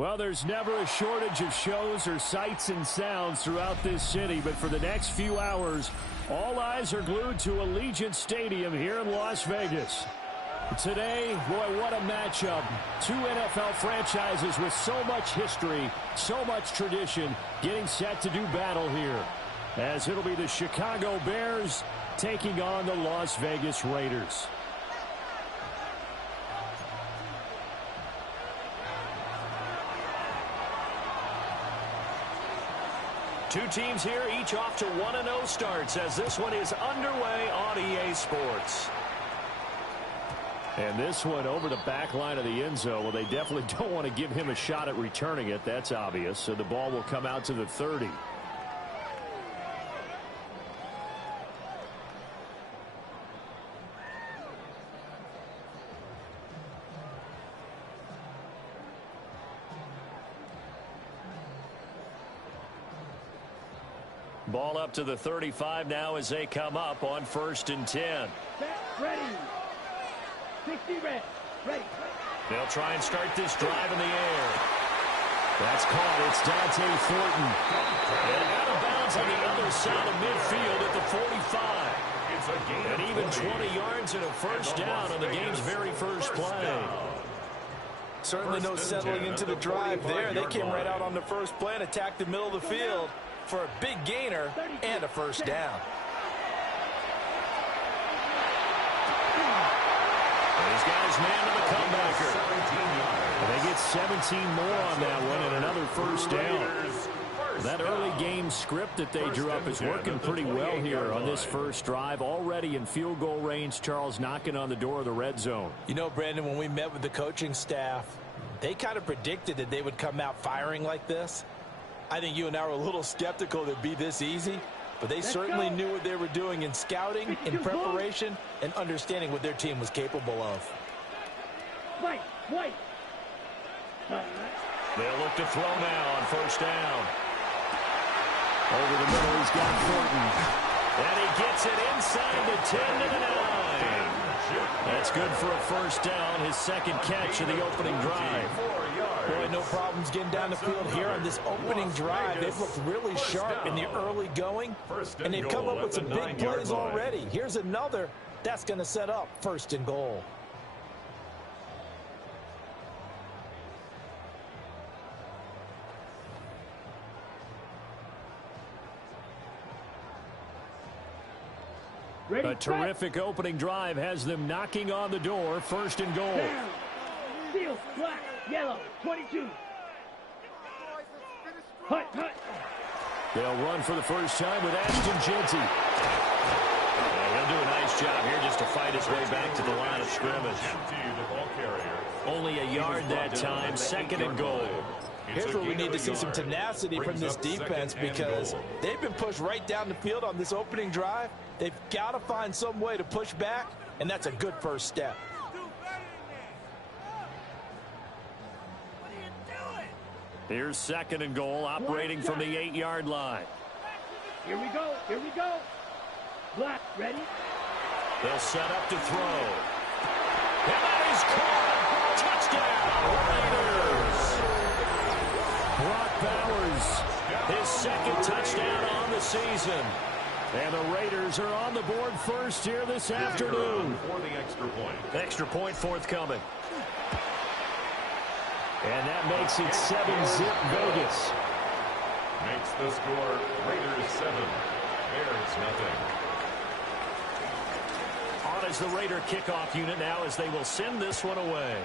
Well, there's never a shortage of shows or sights and sounds throughout this city, but for the next few hours, all eyes are glued to Allegiant Stadium here in Las Vegas. Today, boy, what a matchup. Two NFL franchises with so much history, so much tradition, getting set to do battle here, as it'll be the Chicago Bears taking on the Las Vegas Raiders. Two teams here, each off to 1-0 starts as this one is underway on EA Sports. And this one over the back line of the end zone. Well, they definitely don't want to give him a shot at returning it. That's obvious. So the ball will come out to the 30. Ball up to the 35 now as they come up on 1st and 10. Ready. 60 ready. They'll try and start this drive in the air. That's caught. It's Dante Thornton. And out of bounds on the other side of midfield at the 45. And even 20 yards and a first down on the game's very first play. Certainly no settling into the drive there. They came right out on the first play and attacked the middle of the field for a big gainer and a first down. He's got his man to the comebacker. And they get 17 more on that one and another first down. That early game script that they drew up is working pretty well here on this first drive. Already in field goal range, Charles, knocking on the door of the red zone. You know, Brandon, when we met with the coaching staff, they kind of predicted that they would come out firing like this. I think you and I were a little skeptical that it'd be this easy, but they certainly knew what they were doing in scouting, in preparation, and understanding what their team was capable of. Wait. They'll look to throw now on first down. Over the middle, he's got Thornton. And he gets it inside the 10 to the 9. That's good for a first down, his second catch of the opening drive. Boy, no problems getting down the field here on this opening drive. They've looked really sharp in the early going, and they've come up with some big plays already. Here's another that's going to set up 1st and goal. A terrific opening drive has them knocking on the door. 1st and goal. Down. Steel, black, yellow, 22. Hut. They'll run for the first time with Ashton Jeanty. He'll do a nice job here just to fight his way back to the line of scrimmage. Only a yard that time. 2nd and goal. Here's where we need to see some tenacity from this defense because they've been pushed right down the field on this opening drive. They've got to find some way to push back, and that's a good first step. Here's 2nd and goal, operating from the 8-yard line. Here we go. Black, ready? They'll set up to throw. And that is caught. Touchdown, Raiders. Brock Bowers, his 2nd touchdown on the season. And the Raiders are on the board first here this afternoon. For the extra point. Extra point forthcoming. And that makes it 7-zip Vegas. Makes the score Raiders 7, Bears nothing. On is the Raider kickoff unit now as they will send this one away.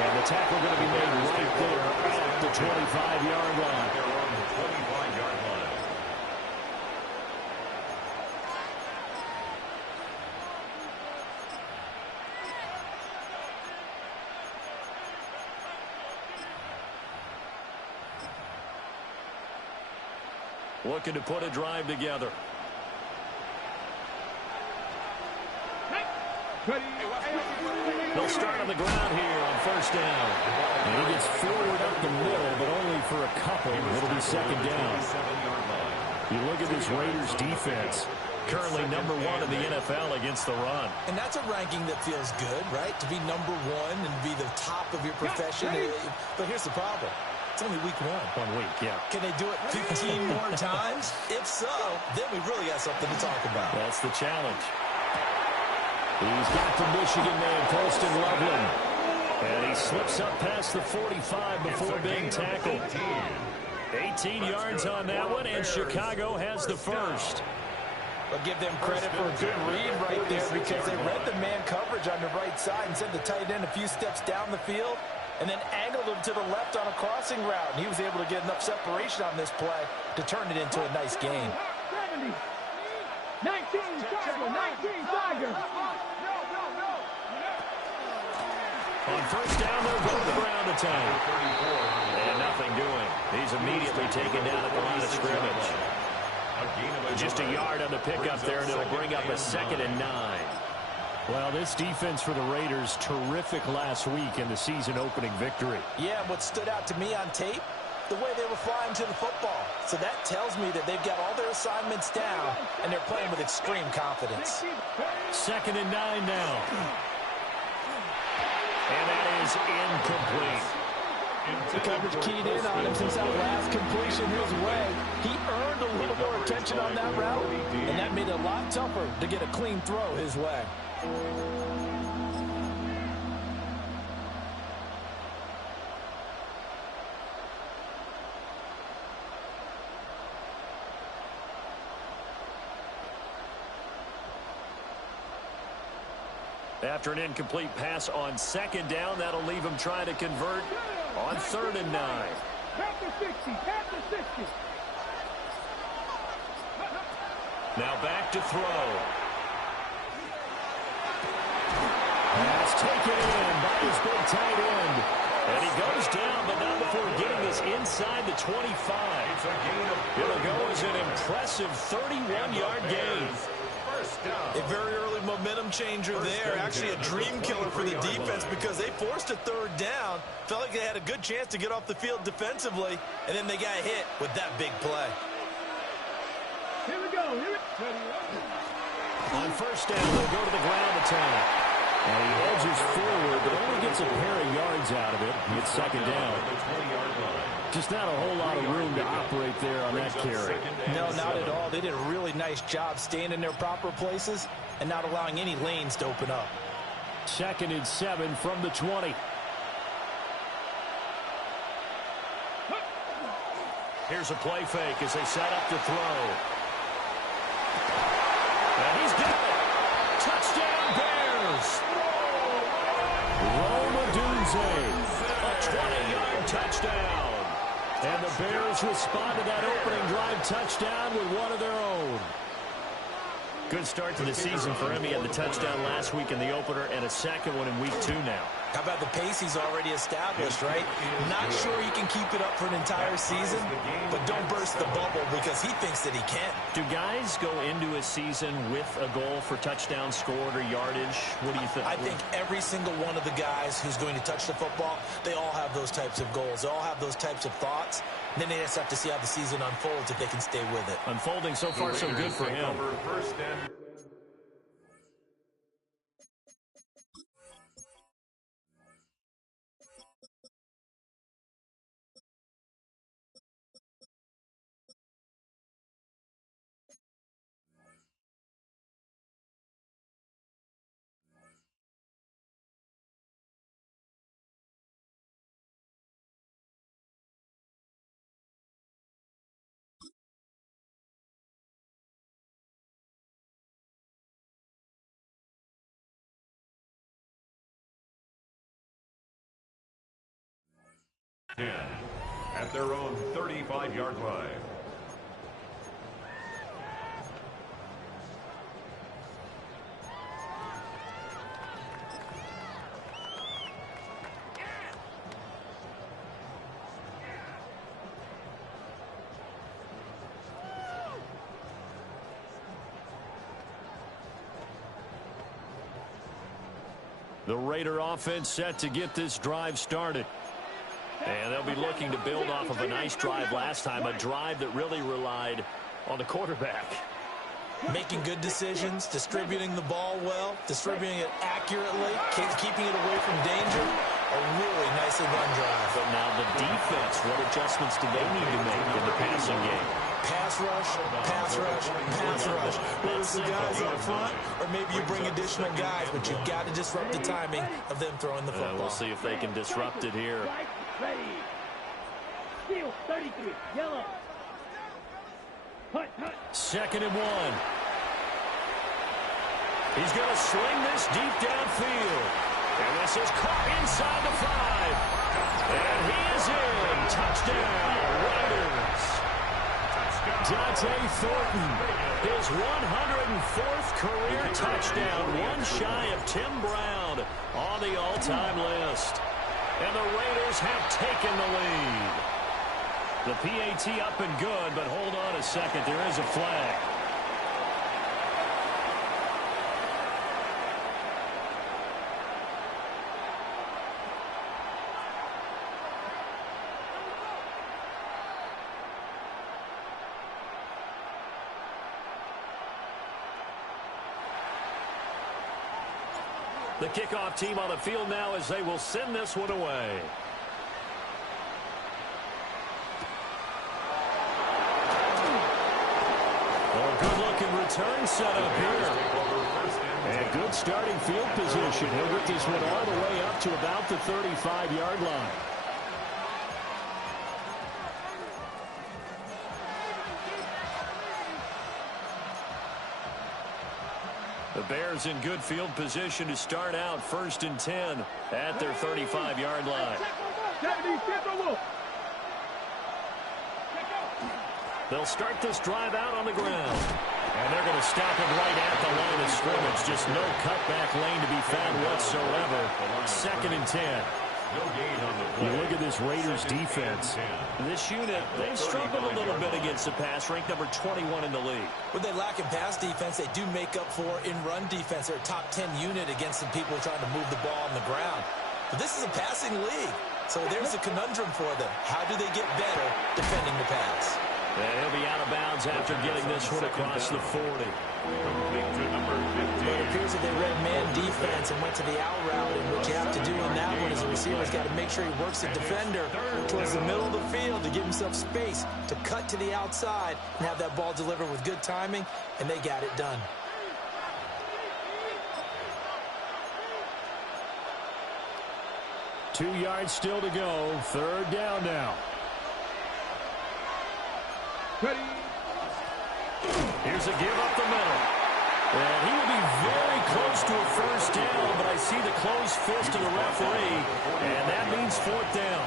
And the tackle going to be made right there at the 25-yard line. They're on the 25-yard line. Looking to put a drive together. They'll start on the ground here on first down. And he gets forward up the middle, but only for a couple. It'll be 2nd down. You look at this Raiders defense. currently number 1 in the NFL against the run. And that's a ranking that feels good, right? To be number 1 and be the top of your profession. But here's the problem. It's only week 1. 1 week, yeah. Can they do it 15 more times? If so, then we really got something to talk about. That's the challenge. He's got the Michigan man, Colston Loveland. And he slips up past the 45 before being tackled. 18 yards on that one, and Chicago has the first. But give them credit for a good read right there because they read the man coverage on the right side and sent the tight end a few steps down the field and then angled him to the left on a crossing route. And he was able to get enough separation on this play to turn it into a nice gain. 70. 19 Tiger. On first down, they'll go to the ground attack. And nothing doing. He's immediately taken down at the line of scrimmage. Just a yard on the pickup there, and it'll bring up a 2nd and 9. Well, this defense for the Raiders, terrific last week in the season-opening victory. Yeah, what stood out to me on tape, the way they were flying to the football. So that tells me that they've got all their assignments down, and they're playing with extreme confidence. 2nd and 9 now. And that is incomplete. The coverage keyed in on him since that last completion his way. He earned a little more attention on that route, and that made it a lot tougher to get a clean throw his way. After an incomplete pass on 2nd down, that'll leave him trying to convert on 3rd and 9. Now back to throw. That's taken in by his big tight end. And he goes down, but not before getting this inside the 25. It'll go as an impressive 31-yard gain. A very early momentum changer there. Actually a dream killer for the defense because they forced a 3rd down. Felt like they had a good chance to get off the field defensively, and then they got hit with that big play. Here we go. On first down, they'll go to the ground attack. And he edges forward, but only gets a pair of yards out of it. It's 2nd down. Just not a whole lot of room to operate there on that carry. No, not at all. They did a really nice job staying in their proper places and not allowing any lanes to open up. 2nd and 7 from the 20. Here's a play fake as they set up to throw. And he's got it. Touchdown, Bears. Rome Odunze, a 20-yard touchdown. And the Bears respond to that opening drive touchdown with one of their own. Good start to the season for him. He had the touchdown last week in the opener and a 2nd one in week 2 now. How about the pace he's already established, right? Not sure he can keep it up for an entire season, but don't burst the bubble because he thinks that he can. Do guys go into a season with a goal for touchdowns scored or yardage? What do you think? I think every single one of the guys who's going to touch the football, they all have those types of goals. They all have those types of thoughts. And then they just have to see how the season unfolds if they can stay with it. Unfolding so far so good for him. At their own 35-yard line. The Raider offense set to get this drive started. And they'll be looking to build off of a nice drive last time, a drive that really relied on the quarterback. making good decisions, distributing the ball well, distributing it accurately, keeping it away from danger. A really nicely run drive. But now the defense, what adjustments do they need to make in the passing game? Pass rush, pass rush, pass rush. Whether it's the guys up front or maybe you bring additional guys, but you've got to disrupt the timing of them throwing the football. We'll see if they can disrupt it here. Ready. Steal, 33, yellow. Hut, hut. 2nd and 1. He's going to sling this deep downfield. And this is caught inside the 5. And he is in. Touchdown, Raiders. Dante Thornton, his 104th career touchdown, one shy of Tim Brown on the all-time list. And the Raiders have taken the lead. The PAT up and good, but hold on a second. There is a flag. The kickoff team on the field now as they will send this one away. Oh, good-looking return setup here. And good starting field position. He'll get this one all the way up to about the 35-yard line. The Bears in good field position to start out 1st and 10 at their 35-yard line. They'll start this drive out on the ground. And they're going to stop it right at the line of scrimmage. Just no cutback lane to be found whatsoever. 2nd and 10. You look at this Raiders defense. This unit, they've struggled a little bit against the pass, ranked number 21 in the league. When they lack in pass defense, they do make up for in run defense. They're a top 10 unit against the people trying to move the ball on the ground. But this is a passing league. So there's a conundrum for them. How do they get better defending the pass? And he'll be out of bounds after getting this one across the 40. But it appears that they read man defense and went to the out route, and what you have to do in that one is the receiver's got to make sure he works the defender towards the middle of the field to give himself space to cut to the outside and have that ball delivered with good timing, and they got it done. Two yards still to go. 3rd down now. Ready. Here's a give up the middle. And he will be very close to a 1st down, but I see the closed fist of the referee, and that means 4th down.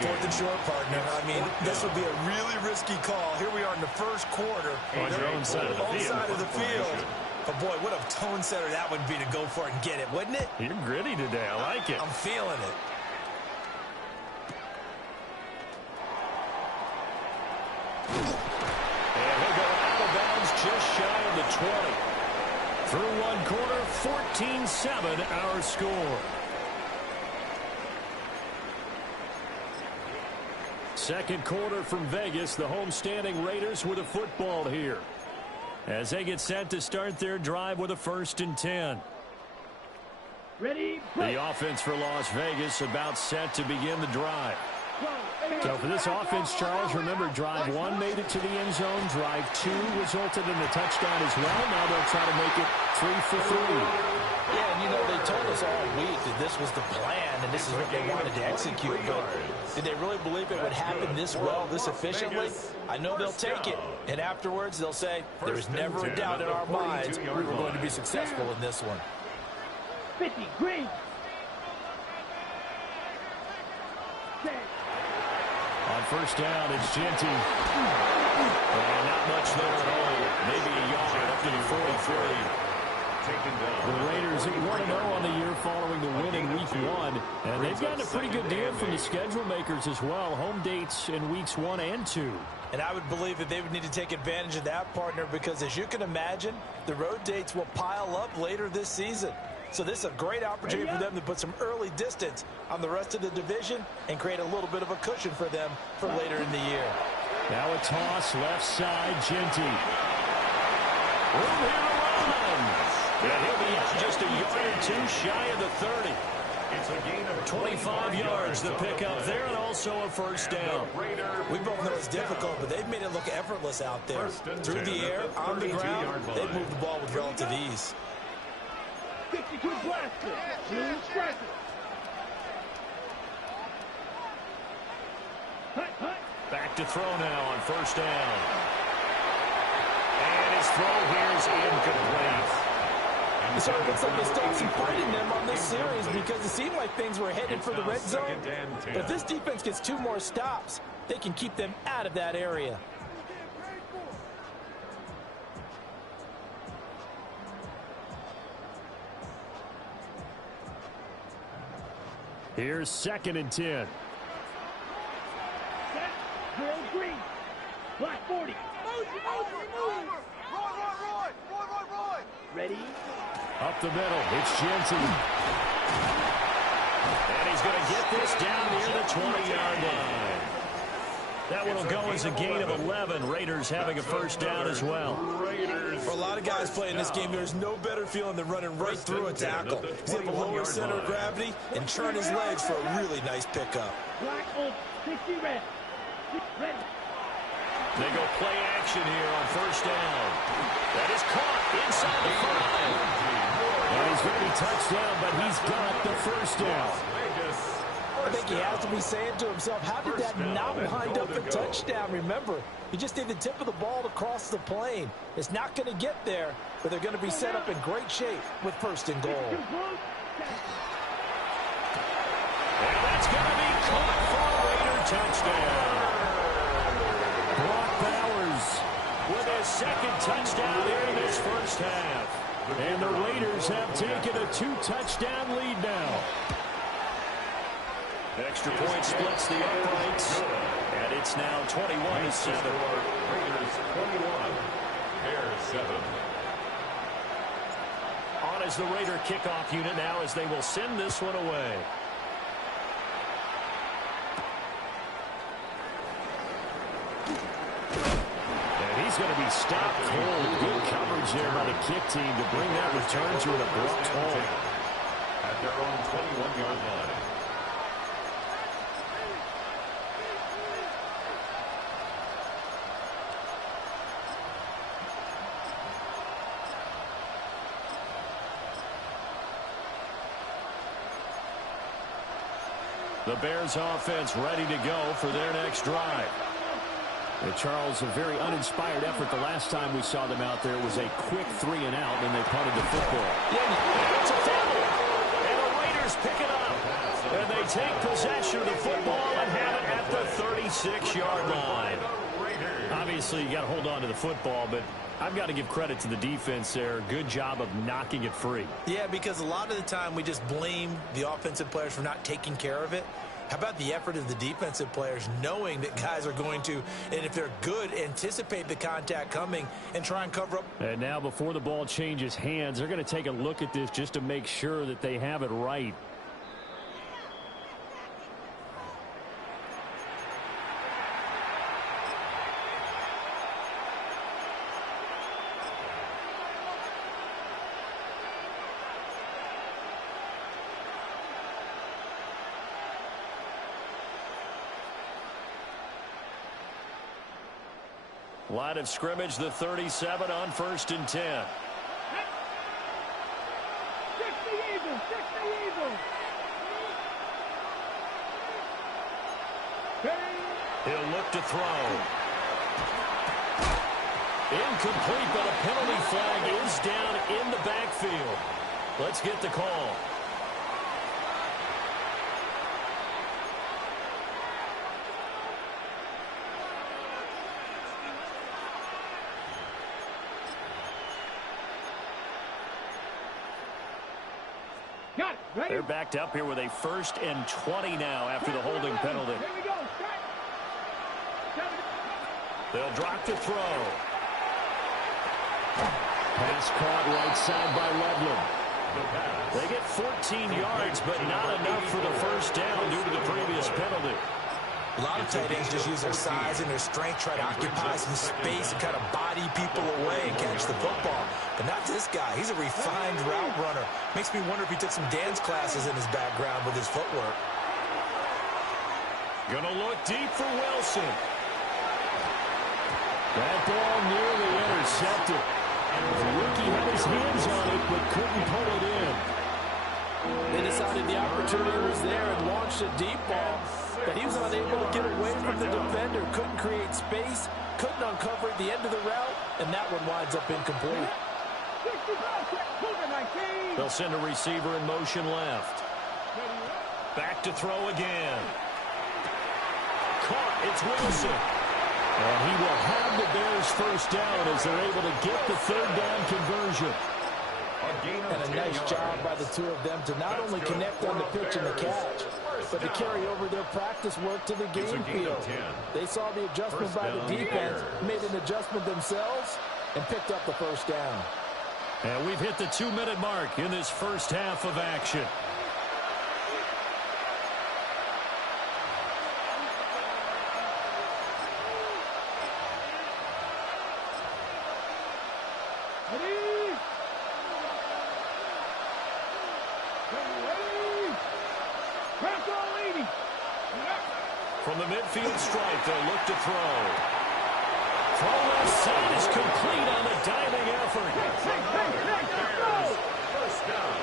4th and short, partner. I mean, this would be a really risky call. Here we are in the 1st quarter. On your own side of the field. But, boy, what a tone setter that would be to go for it and get it, wouldn't it? You're gritty today. I like it. I'm feeling it. And he'll go out of bounds just shy of the 20. Through one quarter, 14-7 our score. Second quarter from Vegas. The homestanding Raiders with a football here, as they get set to start their drive with a 1st and 10. Ready. The offense for Las Vegas about set to begin the drive. So for this offense, Charles, remember, drive 1 made it to the end zone. Drive 2 resulted in a touchdown as well. Now they'll try to make it 3 for 3. Yeah, and you know, they told us all week that this was the plan and this is what they wanted to execute. But did they really believe it would happen this well, this efficiently? I know they'll take it. And afterwards, they'll say, there was never a doubt in our minds we were going to be successful in this one. 50, green. On 1st down, it's Genty. And not much there at all. Maybe a yard up to the 43. The Raiders 1-0 on the year following the win in Week 1. And they've gotten a pretty good deal from the schedule makers as well. Home dates in Weeks 1 and 2. And I would believe that they would need to take advantage of that, partner, because as you can imagine, the road dates will pile up later this season. So this is a great opportunity for them to put some early distance on the rest of the division and create a little bit of a cushion for them for later in the year. Now a toss left side, Genty. Room here to run. And he'll be out just a yard or two shy of the 30. It's a gain of 25 yards to pick up there, and also a first down. We both know it's difficult, but they've made it look effortless out there. Through the air, on the ground, they've moved the ball with relative ease. 52 blaster. Blue striker. Back to throw now on first down. And his throw here is incomplete. So it looks like they still have some fight in them on this series because it seemed like things were headed for the red zone. But if this defense gets 2 more stops, they can keep them out of that area. Here's 2nd and 10. Set. Drill green. Black 40. Roy. Ready? Up the middle, it's Jensen. And he's going to get this down near the 20-yard line. That one will go as a gain of 11. Raiders having a first down as well. For a lot of guys playing this game, there's no better feeling than running right through a tackle. He's able to lower center of gravity and turn his legs for a really nice pickup. Black on 60 red. Ready. They go play action here on first down. That is caught inside the 5. And he's going to be touched down, but he's got the first down. I think he has to be saying to himself, how did that not wind up a touchdown? Remember, he just need the tip of the ball to cross the plane. It's not going to get there, but they're going to be set up in great shape with 1st and goal. And that's going to be caught for a Raider touchdown. Brock Bowers with his 2nd touchdown here in this first half. And the Raiders have taken a 2-touchdown lead now. Extra point splits the uprights. And it's now 21-7. Raiders 21. Bears 7. On as the Raider kickoff unit now as they will send this one away. He's going to be stopped cold. Good coverage there by the kick team to bring that return to an abrupt halt. At their own 21-yard line. The Bears offense ready to go for their next drive. And Charles, a very uninspired effort the last time we saw them out there. It was a quick 3-and-out, and they punted the football. Yeah, it's a fumble, and the Raiders pick it up. And they take possession of the football and have it at the 36-yard line. Obviously, you got to hold on to the football, but I've got to give credit to the defense there. Good job of knocking it free. Yeah, because a lot of the time we just blame the offensive players for not taking care of it. How about the effort of the defensive players knowing that guys are going to, and if they're good, anticipate the contact coming and try and cover up. And now before the ball changes hands, they're going to take a look at this just to make sure that they have it right. Line of scrimmage, the 37 on 1st and 10. He'll look to throw. Incomplete, but a penalty flag is down in the backfield. Let's get the call. They're backed up here with a 1st and 20 now after the holding penalty. They'll drop to throw. Pass caught right side by Loveland. They get 14 yards, but not enough for the first down due to the previous penalty. A lot of tight ends just use their size and their strength, try to occupy some space and kind of body people away and catch the football. But not this guy. He's a refined route runner. Makes me wonder if he took some dance classes in his background with his footwork. Gonna look deep for Wilson. That ball nearly intercepted. The rookie had his hands on it, but couldn't pull it in. They decided the opportunity was there and launched a deep ball, but he was unable to get away from the defender, couldn't create space, couldn't uncover at the end of the route, and that one winds up incomplete. They'll send a receiver in motion left. Back to throw again. Caught, it's Wilson. And he will have the Bears first down as they're able to get the third down conversion. And a nice job by the two of them to not only connect on the pitch and the catch, but to carry over their practice work to the game field. They saw the adjustment by the defense, made an adjustment themselves, and picked up the first down. And we've hit the 2-minute mark in this first half of action. From the midfield stripe, they'll look to throw. Throw left side is complete on the diving effort. First down.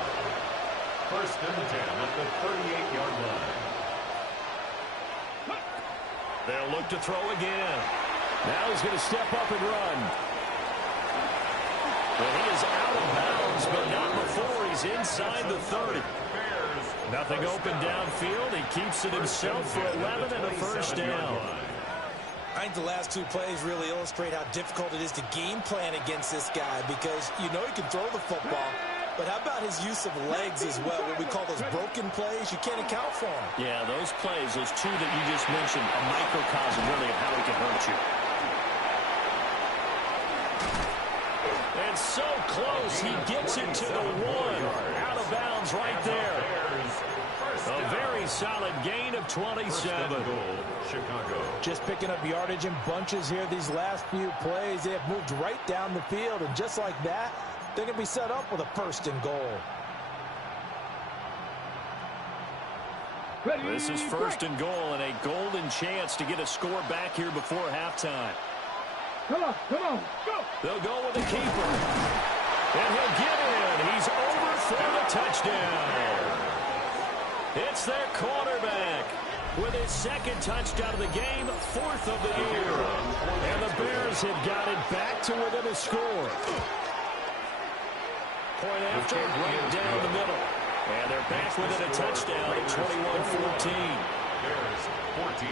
First and 10 at the 38-yard line. They'll look to throw again. Now he's going to step up and run. Well, he is out of bounds, but not before he's inside the 30. Nothing open downfield. He keeps it himself for 11 and a first down. I think the last two plays really illustrate how difficult it is to game plan against this guy, because you know he can throw the football, but how about his use of legs as well? What we call those broken plays, you can't account for them. Yeah, those plays, those two that you just mentioned, a microcosm really of how he can hurt you. And so close, he gets it to the 1. Out of bounds right there. A very solid gain of 27. Chicago. Just picking up yardage in bunches here these last few plays. They have moved right down the field, and just like that, they're going to be set up with a first and goal. This is first and goal, and a golden chance to get a score back here before halftime. Come on, go! They'll go with the keeper. And he'll get in. He's over for the touchdown. It's their quarterback with his second touchdown of the game, 4th of the year. And the Bears have got it back to within a score. Point after, right down the middle. And they're back within a touchdown at 21-14. Bears 14.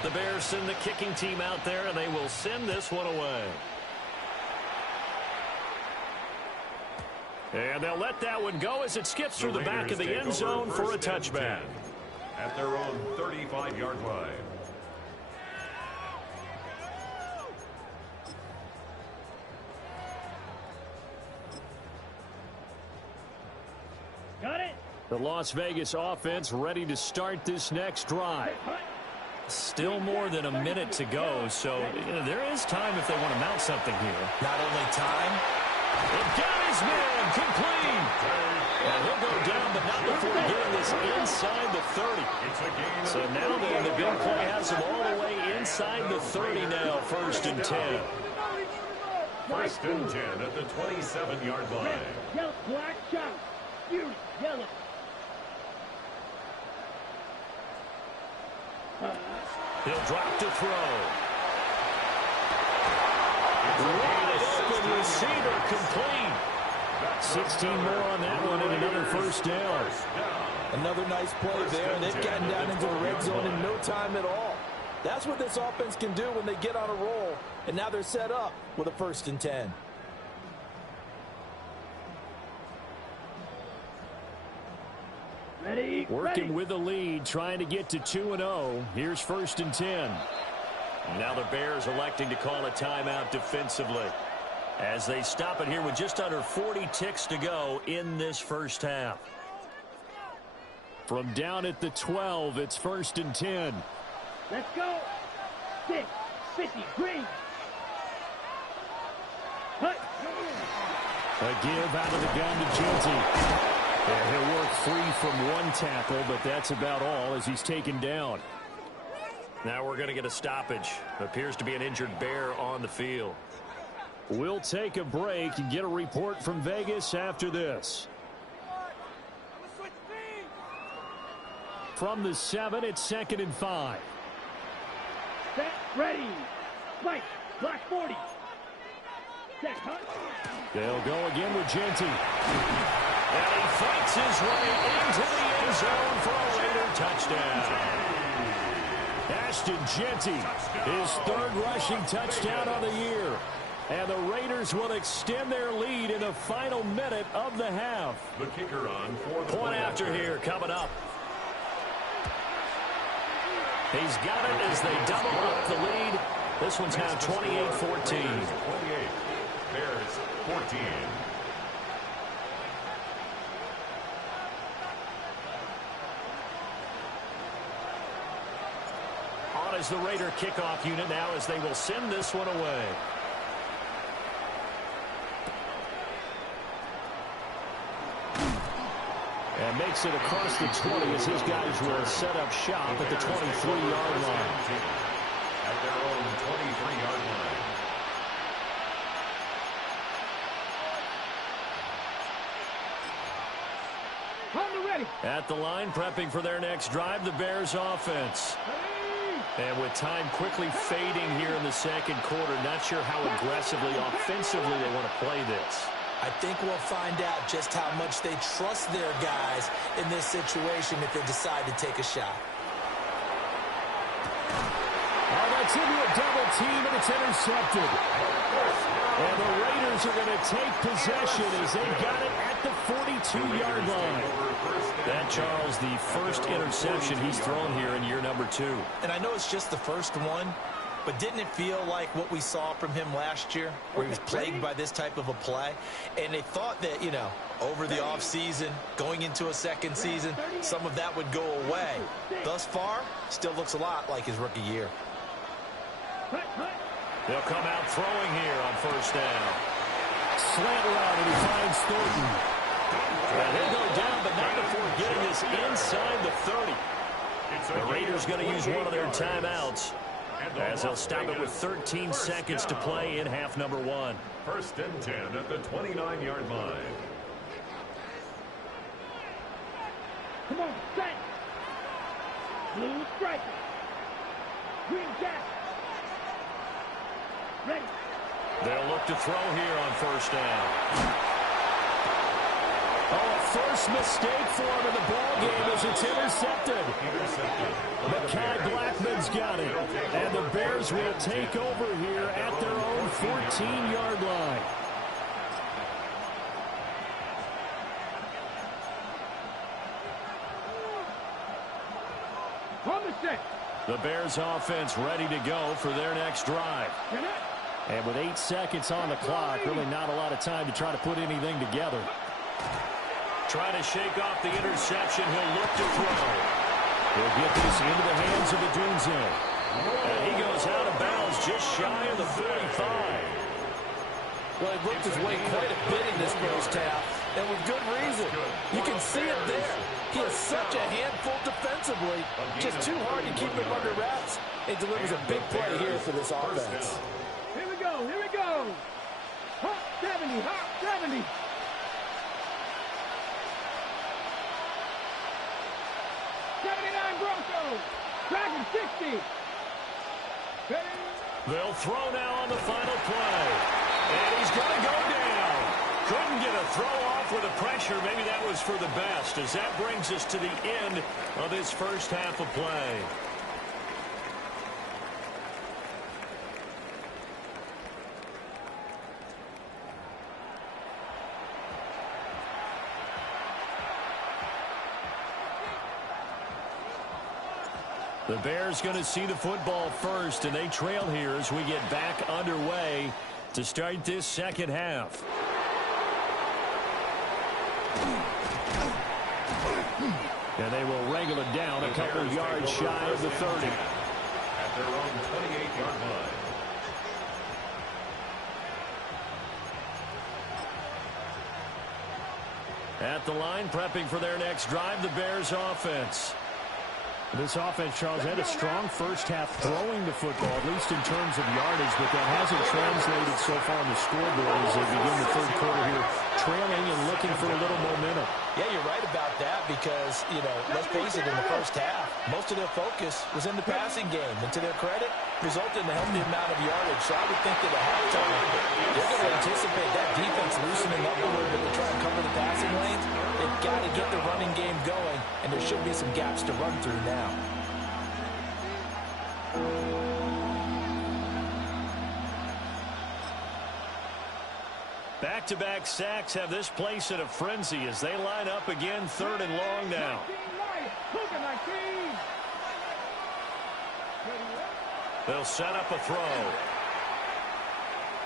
The Bears send the kicking team out there, and they will send this one away. And they'll let that one go as it skips through the back of the end zone for a touchback. At their own 35-yard line. Got it? The Las Vegas offense ready to start this next drive. Still more than a minute to go, so there is time if they want to mount something here. Not only time. They've got his man complete. And he'll go down, but not before getting this inside the 30. So now the big play has him all the way inside the 30 now, 1st and 10. 1st and 10 at the 27-yard line. Yellow, black, shot. Beauty, yellow. He'll drop to throw. Wide open receiver complete. 16 more on that one and another first down. Another nice play there, and they've gotten down into the red zone in no time at all. That's what this offense can do when they get on a roll, and now they're set up with a 1st and 10. Ready? Working with the lead, trying to get to 2-0. Here's 1st and 10. Now the Bears electing to call a timeout defensively. as they stop it here with just under 40 ticks to go in this first half. From down at the 12, it's 1st and 10. Let's go. 6, 50, green. Hut. A give out of the gun to Genty. And he'll work free from one tackle, but that's about all as he's taken down. Now we're going to get a stoppage. Appears to be an injured Bear on the field. We'll take a break and get a report from Vegas after this. From the 7, it's 2nd and 5. Set, ready. Spike, block 40. Set, hunt. They'll go again with Genty. And he fights his way into the end zone for a Raider touchdown. Ashton Genty, his 3rd rushing touchdown on the year. And the Raiders will extend their lead in the final minute of the half. The kicker on for the point after here coming up. He's got it as they double up the lead. This one's now 28-14. 28. Bears 14. On is the Raider kickoff unit now as they will send this one away. And makes it across the 20 as his guys will set up shop at the 23-yard line. At their own 23-yard line. Ready. At the line, prepping for their next drive, the Bears offense. And with time quickly fading here in the second quarter, not sure how aggressively, offensively they want to play this. I think we'll find out just how much they trust their guys in this situation if they decide to take a shot. Oh, that's into a double team, and it's intercepted. And the Raiders are going to take possession as they got it at the 42-yard line. That, Charles, the first interception he's thrown here in year number 2. And I know it's just the first one, but didn't it feel like what we saw from him last year, where he was plagued by this type of a play? And they thought that, you know, over the offseason, going into a second season, some of that would go away. Thus far, still looks a lot like his rookie year. They'll come out throwing here on first down. Slant route, and he finds Thornton. And he'll go down, but not before getting this inside the 30. The Raiders going to use one of their timeouts, as they'll stop it with 13 seconds to play in half number 1. 1st and 10 at the 29-yard line. Come on, set. Blue striker. Green jacket. Ready. They'll look to throw here on first down. Oh, a first mistake for him in the ballgame as it's intercepted. Mekhi Blackman's got it. And the Bears will take over here at their own 14-yard line. On the set. The Bears offense ready to go for their next drive. And with 8 seconds on the clock, really not a lot of time to try to put anything together. Trying to shake off the interception. He'll look to throw. He'll get this into the hands of Adunze. And he goes out of bounds just shy of the 45. Well, he worked his way quite a bit in this first half, and with good reason. You can see it there. He is such a handful defensively. Just too hard to keep him under wraps. It delivers a big play here for this offense. Here we go, here we go. Hop 70, hop 70. Broncos. Dragon 60. They'll throw now on the final play. And he's going to go down. Couldn't get a throw off with the pressure. Maybe that was for the best, as that brings us to the end of this first half of play. The Bears going to see the football first, and they trail here as we get back underway to start this second half. And they will wrangle it down a couple yards shy of the 30. At their own 28-yard line. At the line, prepping for their next drive, the Bears offense. This offense, Charles, had a strong first half throwing the football, at least in terms of yardage, but that hasn't translated so far on the scoreboard as they begin the third quarter here, trailing and looking for a little momentum. Yeah, you're right about that because, you know, let's face it, in the first half, most of their focus was in the passing game. And to their credit, resulted in a healthy amount of yardage. So I would think that at halftime, they're going to anticipate that defense loosening up a little bit to try and cover the passing lanes. They've got to get the running game going, and there should be some gaps to run through now. Back-to-back sacks have this place in a frenzy as they line up again, third and long now. They'll set up a throw.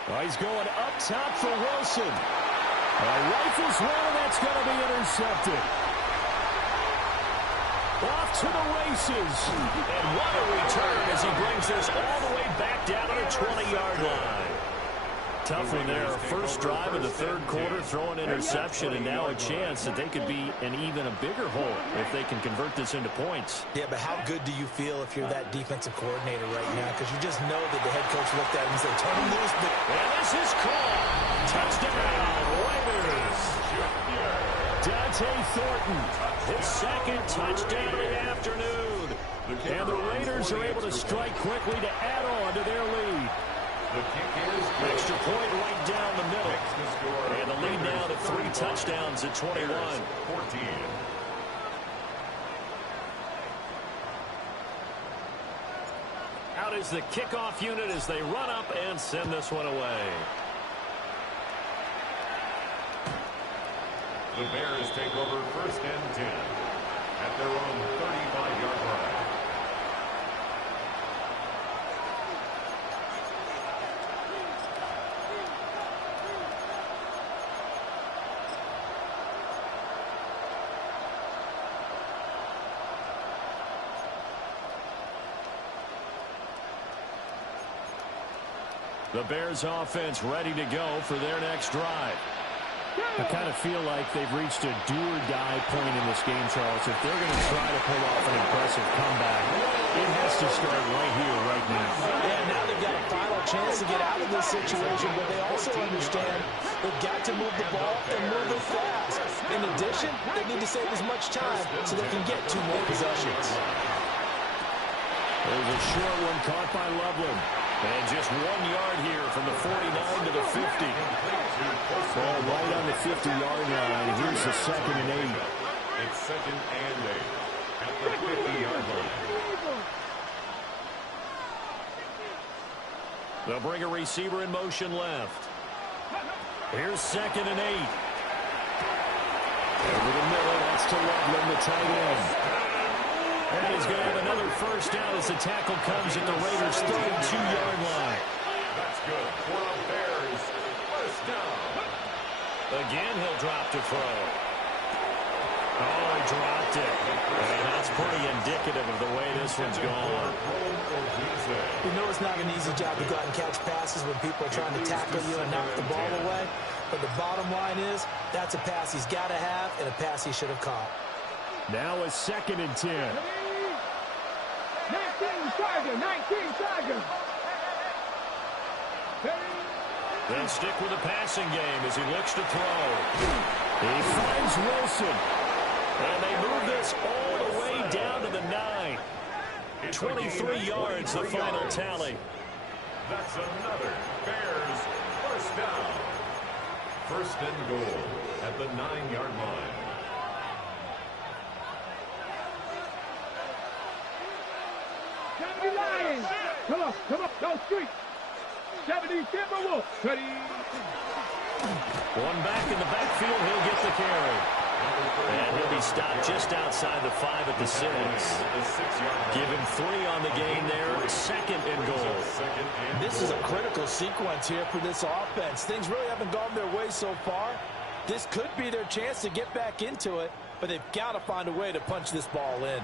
Oh, he's going up top for Wilson. Rifles one, that's going to be intercepted. Off to the races. And what a return as he brings this all the way back down to the 20-yard line. Tough one there. First drive of the third quarter, throw an interception, and now a chance that they could be in even a bigger hole if they can convert this into points. Yeah, but how good do you feel if you're that defensive coordinator right now? Because you just know that the head coach looked at him and said, turn him loose. And this is called. Touchdown, Raiders. Dante Thornton, his second touchdown of the afternoon. And the Raiders are able to strike quickly to add on to their lead. Extra point right down the middle. And the lead now to 3 touchdowns at 21. 14. Out is the kickoff unit as they run up and send this one away. The Bears take over first and 10 at their own 35-yard line. The Bears offense ready to go for their next drive. I kind of feel like they've reached a do-or-die point in this game, Charles. If they're going to try to pull off an impressive comeback, it has to start right here, right now. Yeah, now they've got a final chance to get out of this situation, but they also understand they've got to move the ball and move it fast. In addition, they need to save as much time so they can get 2 more possessions. There's a short one caught by Loveland. And just 1 yard here from the 49 to the 50. Ball right on the 50-yard line. Here's the 2nd and 8. It's 2nd and 8 at the 50-yard line. They'll bring a receiver in motion left. Here's 2nd and 8. Over the middle, that's to Loveland, the tight end. And he's going to have another first down as the tackle comes at the Raiders' 32-yard line. That's good for the Bears. First down. Again, he'll drop to throw. Oh, he dropped it. And that's pretty indicative of the way this one's gone. You know it's not an easy job to go out and catch passes when people are trying to tackle you and knock the ball away. But the bottom line is, that's a pass he's got to have and a pass he should have caught. Now a 2nd and 10. 19 Tiger. They'll stick with the passing game as he looks to throw. He finds Wilson. And they move this all the way down to the 9. 23 yards, the final tally. That's another Bears first down. First and goal at the 9-yard line. Lions. Come on, go street. 70 Timberwolves. Ready. One back in the backfield, he'll get the carry. And he'll be stopped just outside the 5 at the 6. Give him 3 on the game there. Second and goal. This is a critical sequence here for this offense. Things really haven't gone their way so far. This could be their chance to get back into it, but they've got to find a way to punch this ball in.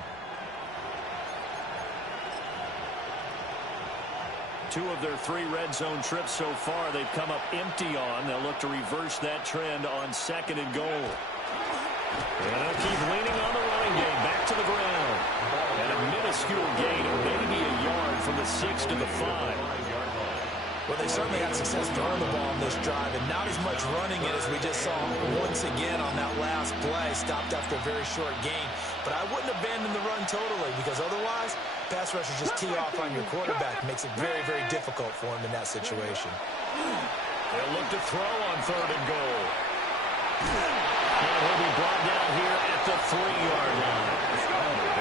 2 of their 3 red zone trips so far they've come up empty on. They'll look to reverse that trend on second and goal. And they'll keep leaning on the running game. Back to the ground. And a minuscule gain of maybe a yard from the 6 to the 5. Well, they certainly had success throwing the ball on this drive, and not as much running it as we just saw once again on that last play. Stopped after a very short gain. But I wouldn't abandon the run totally, because otherwise, pass rushers just tee off on your quarterback. It makes it very, very difficult for him in that situation. They'll look to throw on third and goal. And he'll be brought down here at the 3-yard line.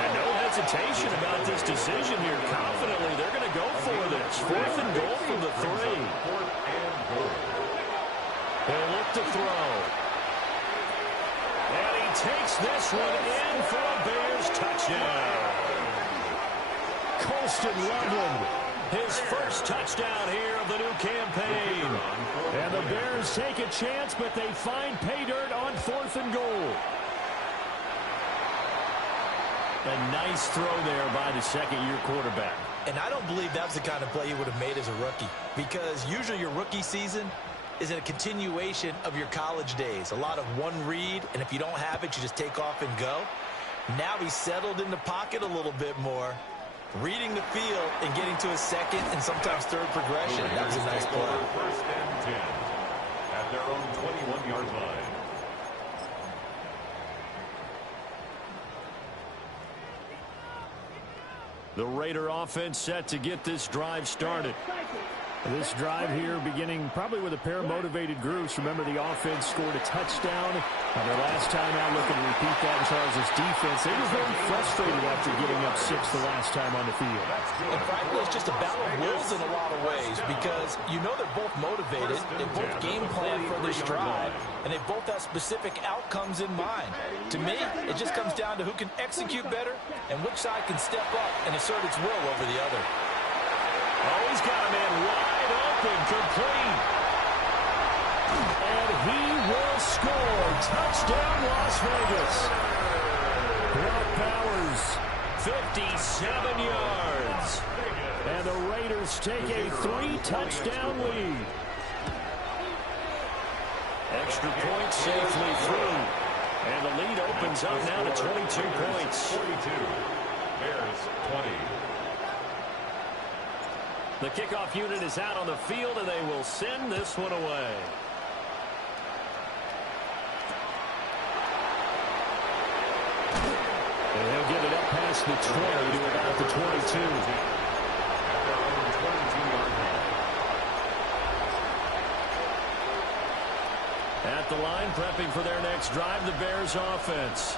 And no hesitation about this decision here. Confidently, they're going to go for this. 4th and goal from the 3. They'll look to throw. And he takes this one in for a Bears touchdown. Colston Loveland, his first touchdown here of the new campaign. And the Bears take a chance, but they find pay dirt on 4th and goal. A nice throw there by the second-year quarterback. And I don't believe that was the kind of play he would have made as a rookie, because usually your rookie season is a continuation of your college days. A lot of one read, and if you don't have it, you just take off and go. Now he's settled in the pocket a little bit more, reading the field and getting to a second and sometimes third progression. That was a nice play. 1st and 10 at their own 21-yard line. The Raider offense set to get this drive started. This drive here beginning probably with a pair of motivated groups. Remember, the offense scored a touchdown on their last time out, looking to repeat that in Charles' defense. They were very frustrated after getting up 6 the last time on the field. And frankly, it's just a battle of wills in a lot of ways, because you know they're both motivated, they both game plan for this drive, and they both have specific outcomes in mind. To me, it just comes down to who can execute better and which side can step up and assert its will over the other. Oh, he's got a man wide open, complete. And he will score. Touchdown, Las Vegas. Brock Bowers, 57 yards. And the Raiders take a 3-touchdown lead. Extra point safely through. And the lead opens up now to 22 points. 42. Bears 20. The kickoff unit is out on the field, and they will send this one away. And he'll get it up past the 20 to about the 22. At the line, prepping for their next drive, the Bears offense.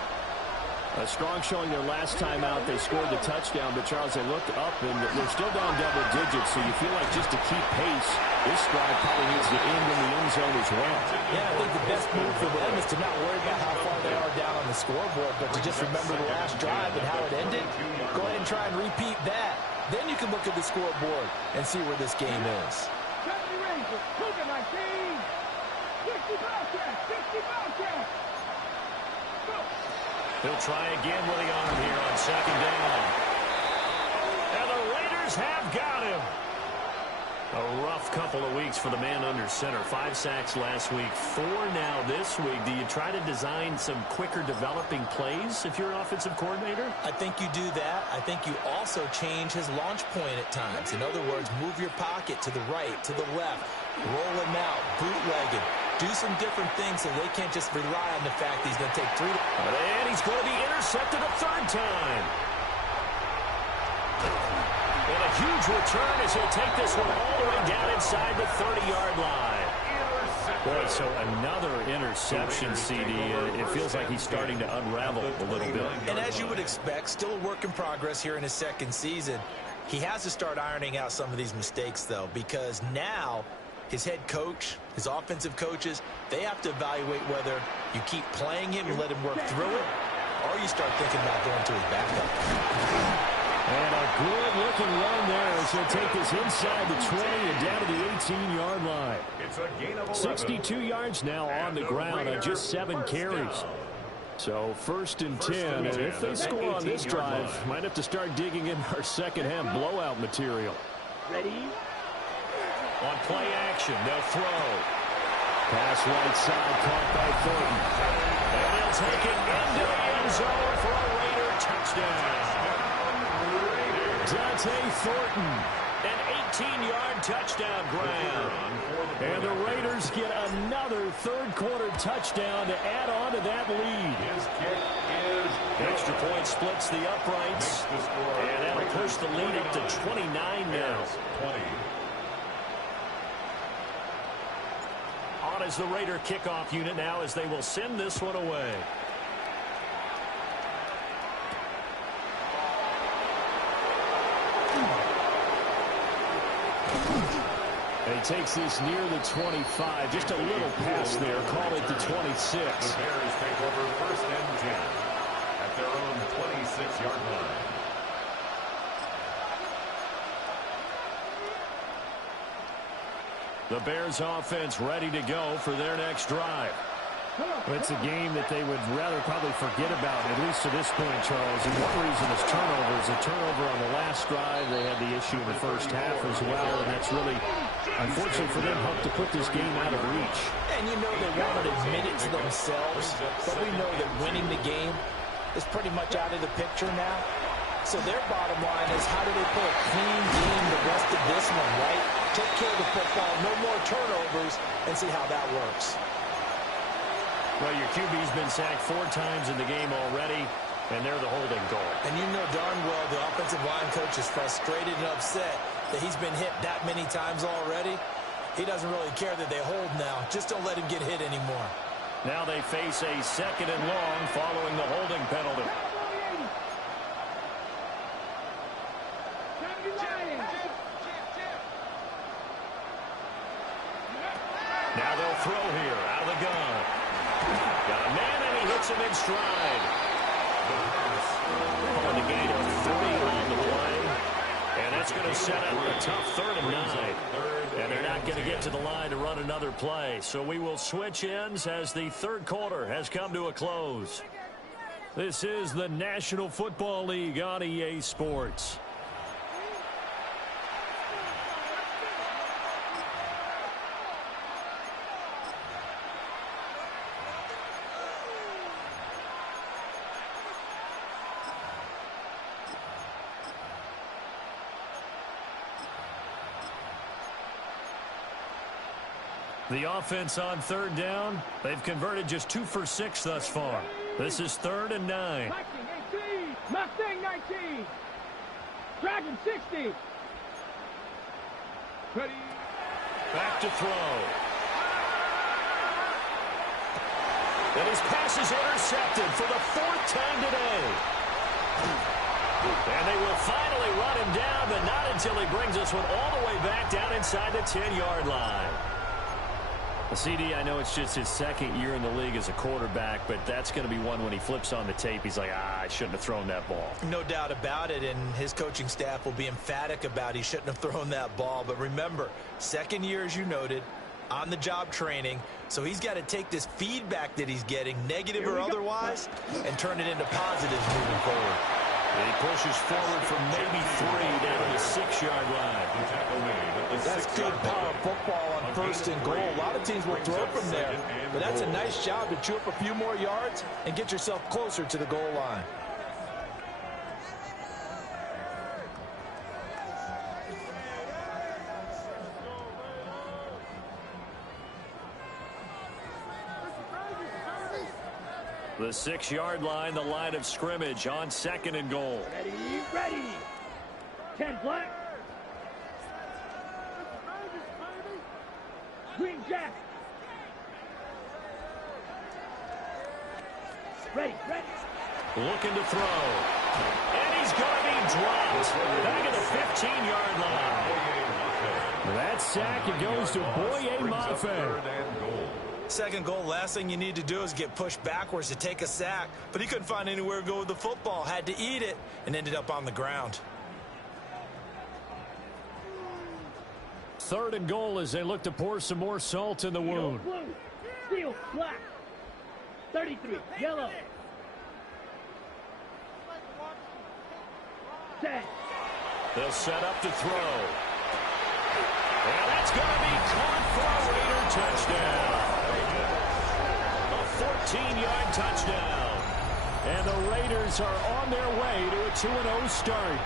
A strong showing their last time out. They scored the touchdown, but Charles, they looked up, and they're still down double digits, so you feel like just to keep pace, this drive probably needs to end in the end zone as well. Yeah, I think the best move for them is to not worry about how far they are down on the scoreboard, but to just remember the last drive and how it ended. Go ahead and try and repeat that. Then you can look at the scoreboard and see where this game is. 60 Bobcats! 60 Bobcats! He'll try again with the arm here on second down. And the Raiders have got him. A rough couple of weeks for the man under center. 5 sacks last week, 4 now this week. Do you try to design some quicker developing plays if you're an offensive coordinator? I think you do that. I think you also change his launch point at times. In other words, move your pocket to the right, to the left, roll him out, bootleg him. Do some different things so they can't just rely on the fact that he's going to take 3. And he's going to be intercepted a 3rd time. And a huge return as he'll take this one all the way down inside the 30-yard line. Boy, so another interception, CD. It feels like he's starting to unravel a little bit. And as you would expect, still a work in progress here in his 2nd season. He has to start ironing out some of these mistakes, though, because now his head coach, his offensive coaches, they have to evaluate whether you keep playing him and let him work through it, or you start thinking about going to his backup. And a good-looking run there as he'll take this inside the 20 and down to the 18-yard line. It's a gain of 11. 62 yards now on the ground on just 7 carries. So first and 10, and if they score on this drive, might have to start digging in our second-half blowout material. Ready? On play action, they'll throw. Pass right side, caught by Thornton. And he'll take it into the end zone for a Raider touchdown. Dante Thornton, an 18-yard touchdown grab. And the Raiders get another third-quarter touchdown to add on to that lead. His kick is Extra point splits the uprights, and that'll push the lead up to 29 now. 20. On as the Raider kickoff unit now as they will send this one away. And he takes this near the 25. Just a little pass there. Call it the 26. The Bears take over first and 10 at their own 26-yard line. The Bears offense ready to go for their next drive. It's a game that they would rather probably forget about, at least to this point, Charles. And one reason is turnovers. A turnover on the last drive. They had the issue in the first half as well, and that's really, unfortunately for them, helped to put this game out of reach. And you know they won't admit it to themselves, but we know that winning the game is pretty much out of the picture now. So their bottom line is, how do they play a clean game the rest of this one, right? Take care of the football, no more turnovers, and see how that works. Well, your QB's been sacked 4 times in the game already, and they're the holding goal. And you know darn well the offensive line coach is frustrated and upset that he's been hit that many times already. He doesn't really care that they hold now. Just don't let him get hit anymore. Now they face a second and long following the holding penalty. Now they'll throw here out of the gun. Got a man, and he hits him in stride. On the gain of 3 on the play. And that's going to set up a tough 3rd and 9. And they're not going to get to the line to run another play. So we will switch ends as the third quarter has come to a close. This is the National Football League on EA Sports. The offense on 3rd down, they've converted just 2 for 6 thus far. This is 3rd and 9. Viking 18, Mustang 19, Dragon 60. Ready? Back to throw. And his pass is intercepted for the 4th time today. And they will finally run him down, but not until he brings this one all the way back down inside the 10-yard line. CD, I know it's just his 2nd year in the league as a quarterback, but that's going to be one when he flips on the tape. He's like, I shouldn't have thrown that ball. No doubt about it, and his coaching staff will be emphatic about he shouldn't have thrown that ball. But remember, 2nd year, as you noted, on-the-job training, so he's got to take this feedback that he's getting, negative or otherwise, and turn it into positives moving forward. And he pushes forward for maybe 3 down to the 6-yard line. That's good power football on 1st and goal. A lot of teams will throw from there, but that's a nice job to chew up a few more yards and get yourself closer to the goal line. The 6-yard line, the line of scrimmage on 2nd and goal. Ready, ready. 10 black. Green Jack. Ready, ready. Looking to throw. And he's going to be dropped. Back at the 15-yard line. That sack, it goes to Boye Mafe. Third and goal. Second goal, last thing you need to do is get pushed backwards to take a sack. But he couldn't find anywhere to go with the football. Had to eat it and ended up on the ground. Third and goal as they look to pour some more salt in the wound. Blue, steel, black. 33, yellow. Set. They'll set up to throw. And that's going to be caught for a Raider touchdown. A 14-yard touchdown. And the Raiders are on their way to a 2-0 start.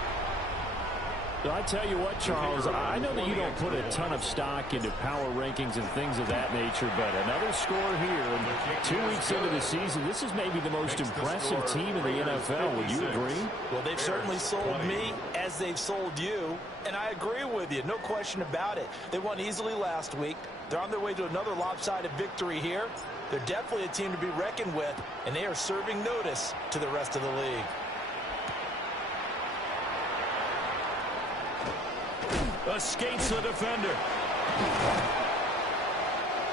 I tell you what, Charles, I know that you don't put a ton of stock into power rankings and things of that nature, but another score here, and 2 weeks into the season, this is maybe the most impressive team in the NFL. Would you agree? Well, they've certainly sold me as they've sold you, and I agree with you, no question about it. They won easily last week. They're on their way to another lopsided victory here. They're definitely a team to be reckoned with, and they are serving notice to the rest of the league. Escapes the defender.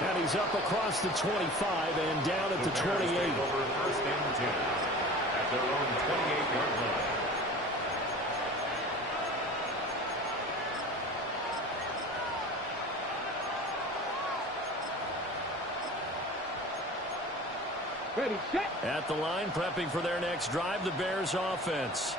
And he's up across the 25 and down at the 28. Over first and 10 at their own 28-yard line. Ready, set. At the line, prepping for their next drive, the Bears offense.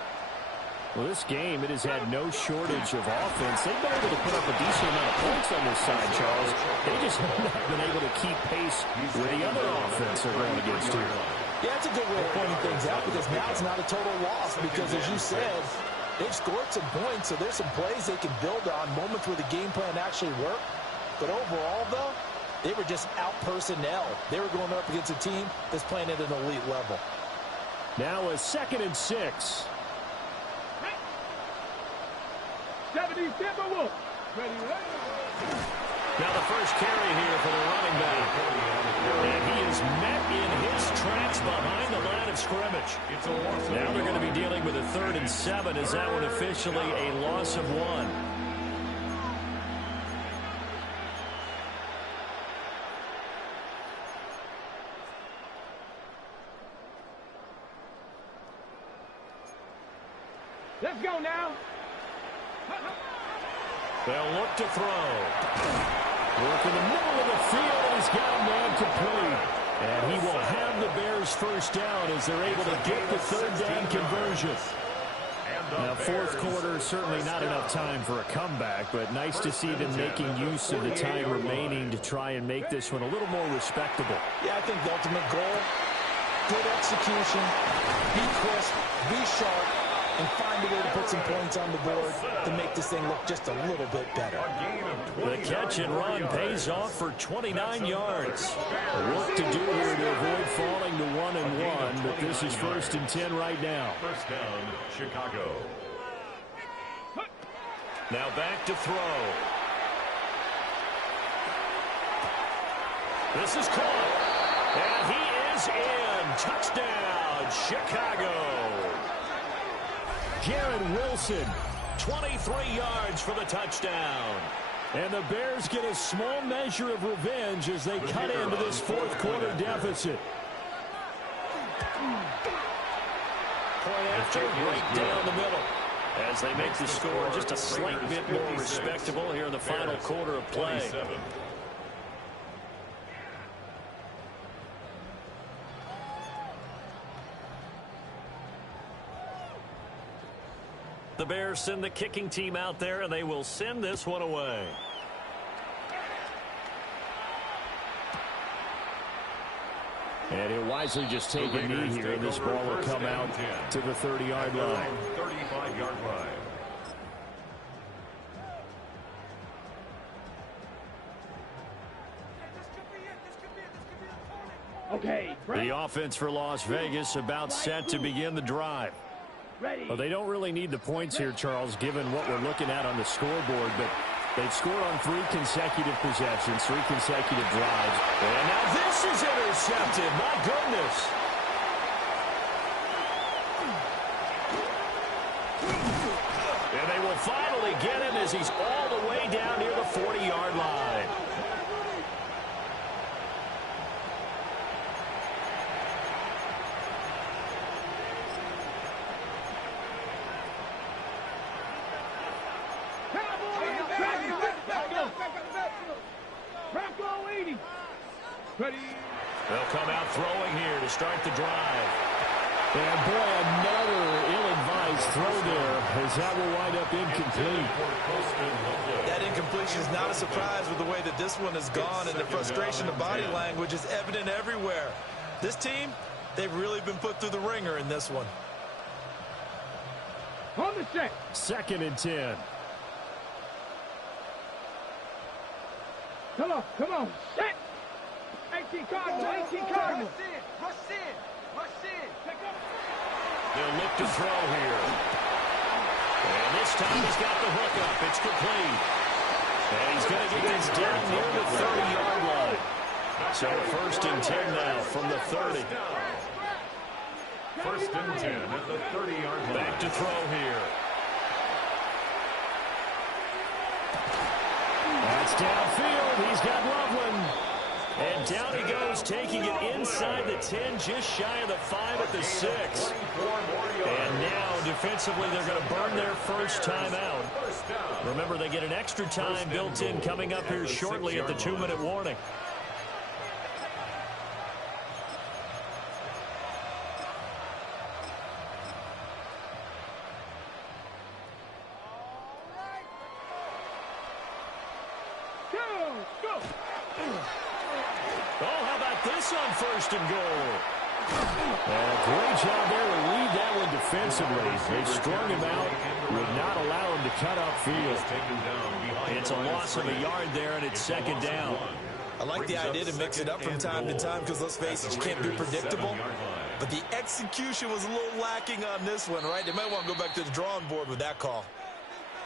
Well, this game, it has had no shortage of offense. They've been able to put up a decent amount of points on this side, Charles. They just have not been able to keep pace with the other offense they're going against here. Yeah, that's a good way of pointing things out because now it's not a total loss because, as you said, they've scored some points, so there's some plays they can build on, moments where the game plan actually worked. But overall, though, they were just out personnel. They were going up against a team that's playing at an elite level. Now a 2nd and 6. 70, Timberwolves. Ready, ready. Now the first carry here for the running back. And he is met in his tracks behind the line of scrimmage. Now they're going to be dealing with a 3rd and 7 as that one officially a loss of 1. Let's go now. They'll look to throw. Work in the middle of the field, and he's got a man complete. And he will have the Bears first down as they're able to get the 3rd down conversion. Now, 4th quarter, certainly not enough time for a comeback, but nice to see them making use of the time remaining to try and make this one a little more respectable. Yeah, I think the ultimate goal, good execution, be crisp, be sharp, and find a way to put some points on the board to make this thing look just a little bit better. The catch and run pays off for 29 yards. Work to do here to avoid falling to 1-1, but this is 1st and 10 right now. First down, Chicago. Now back to throw. This is caught. And he is in. Touchdown, Chicago. Garrett Wilson, 23 yards for the touchdown. And the Bears get a small measure of revenge as they cut into this 4th quarter deficit. Point after, right down the middle. As they make the score just a slight bit more respectable here in the final quarter of play. The Bears send the kicking team out there, and they will send this one away. And he'll wisely just take a knee here, and this ball will come out to the 30-yard line. 35-yard line. Okay, The offense for Las Vegas about set to begin the drive. ready. Well, they don't really need the points here, Charles, given what we're looking at on the scoreboard, but they've scored on 3 consecutive possessions, 3 consecutive drives. And now this is intercepted. My goodness. And they will will finally get him as he's all the way down near the 40-yard line. They'll come out throwing here to start the drive. And boy, another ill-advised throw there as that will wind up incomplete. That incompletion is not a surprise with the way that this one has gone, and the frustration of body language is evident everywhere. This team, they've really been put through the ringer in this one. On the set. 2nd and 10. Come on. Set. 18 Cardinals. Rush in. They'll look to throw here. And this time he's got the hook up. It's complete. And he's going to get this down near the 30-yard line. So 1st and 10 now from the 30. 1st and 10 at the 30-yard line. Back to throw here. That's downfield. He's got Loveland. And down he goes, taking it inside the 10, just shy of the 5 at the 6. And now, defensively, they're going to burn their first time out. Remember, they get an extra time built in coming up here shortly at the 2-minute warning. On 1st and goal. And a great job there to lead that one defensively. They strung him out, would not allow him to cut upfield. It's a loss of a yard there, and it's 2nd down. I like the idea to mix it up from time to time because, let's face it, you can't be predictable. But the execution was a little lacking on this one, right? They might want to go back to the drawing board with that call.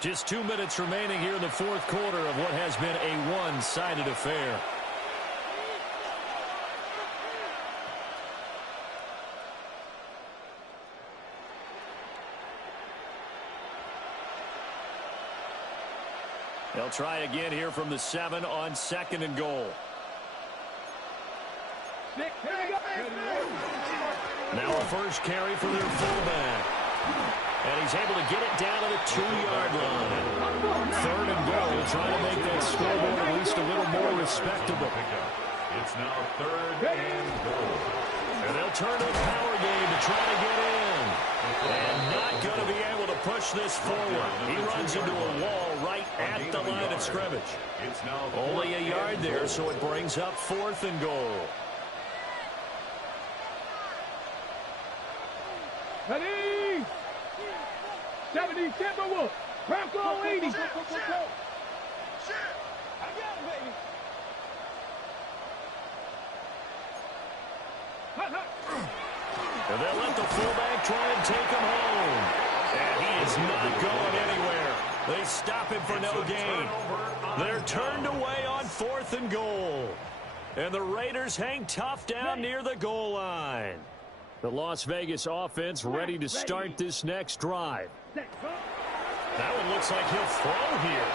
Just 2 minutes remaining here in the 4th quarter of what has been a one-sided affair. They'll try again here from the 7 on 2nd and goal. Now a first carry for their fullback. And he's able to get it down to the 2-yard line. 3rd and goal, trying to make that scoreboard at least a little more respectable. It's now 3rd and goal. And they'll turn to a power game to try to get in. And not going to be able to push this forward. He runs into a wall right at the line of scrimmage. Only a yard there, so it brings up 4th and goal. Ready? 70 Timberwolves. Bronco 80. And they'll let the fullback try and take him home. And he is not going anywhere. They stop him for no gain. They're turned away on 4th and goal. And the Raiders hang tough down near the goal line. The Las Vegas offense ready to start this next drive. That one looks like he'll throw here.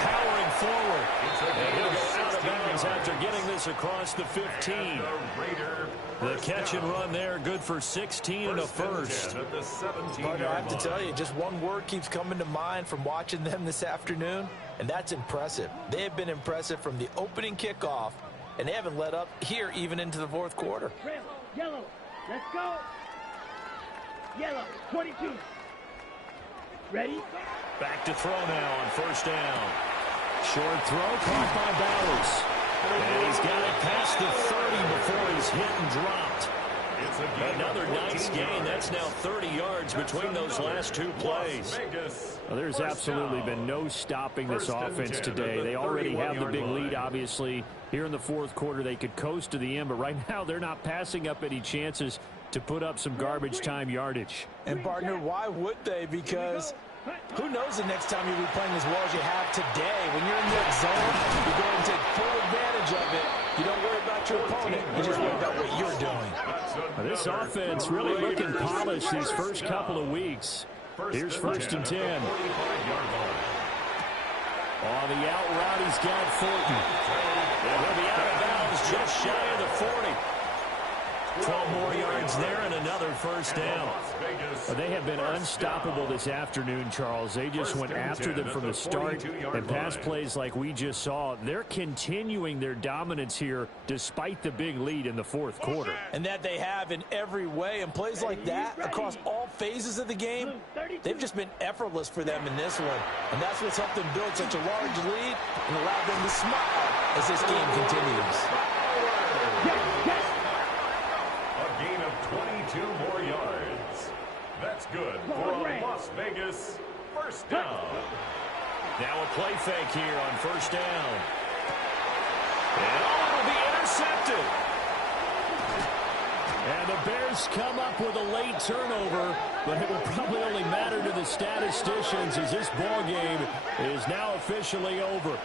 Powering forward. And he'll go out of bounds after getting this across the 15. The catch and run there, good for 16 and a first. Partner, I have to tell you, just one word keeps coming to mind from watching them this afternoon, and that's impressive. They have been impressive from the opening kickoff, and they haven't let up here even into the 4th quarter. Yellow, let's go. Yellow, 22. Ready? Back to throw now on 1st down. Short throw caught by Bowers. And he's got it past the 30 before he's hit and dropped. Another nice gain. That's now 30 yards between those last 2 plays. Well, there's absolutely been no stopping this offense today. They already have the big lead, obviously. Here in the 4th quarter, they could coast to the end, but right now they're not passing up any chances to put up some garbage time yardage. And, partner, why would they? Because who knows the next time you'll be playing as well as you have today. When you're in that zone, you go and take full advantage of it. You don't worry about your opponent. You just worry about what you're doing. This offense really looking polished these first couple of weeks. Here's first and 10. 45-yard line. On the out route, he's got Thornton. And he'll be out of bounds just shy of the 40. 12 more yards there and another first down. They have been unstoppable this afternoon, Charles. They just went after them from the start. And pass plays like we just saw, they're continuing their dominance here despite the big lead in the fourth quarter. And that they have in every way. And plays like that across all phases of the game, they've just been effortless for them in this one. And that's what's helped them build such a large lead and allowed them to smile as this game continues. A gain of 22 more yards. That's good for a Las Vegas first down. Now a play fake here on first down. And it'll be intercepted. And the Bears come up with a late turnover, but it will probably only matter to the statisticians as this ball game is now officially over.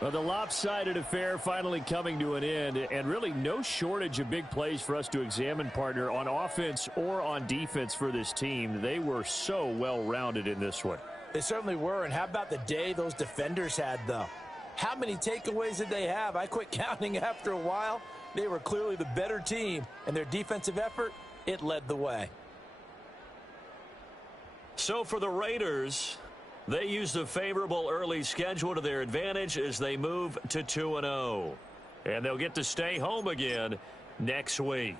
Well, the lopsided affair finally coming to an end, and really no shortage of big plays for us to examine, partner, on offense or on defense for this team. They were so well-rounded in this one. They certainly were, and how about the day those defenders had, though? How many takeaways did they have? I quit counting after a while. They were clearly the better team, and their defensive effort, it led the way. So for the Raiders, they used a favorable early schedule to their advantage as they move to 2-0. And they'll get to stay home again next week.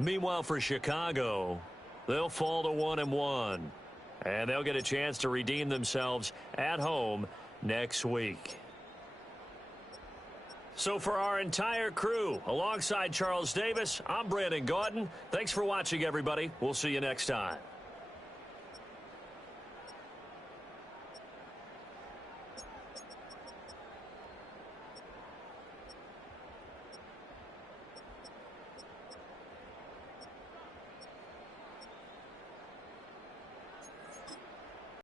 Meanwhile, for Chicago, they'll fall to 1-1. And they'll get a chance to redeem themselves at home next week. So for our entire crew, alongside Charles Davis, I'm Brandon Gaudin. Thanks for watching, everybody. We'll see you next time.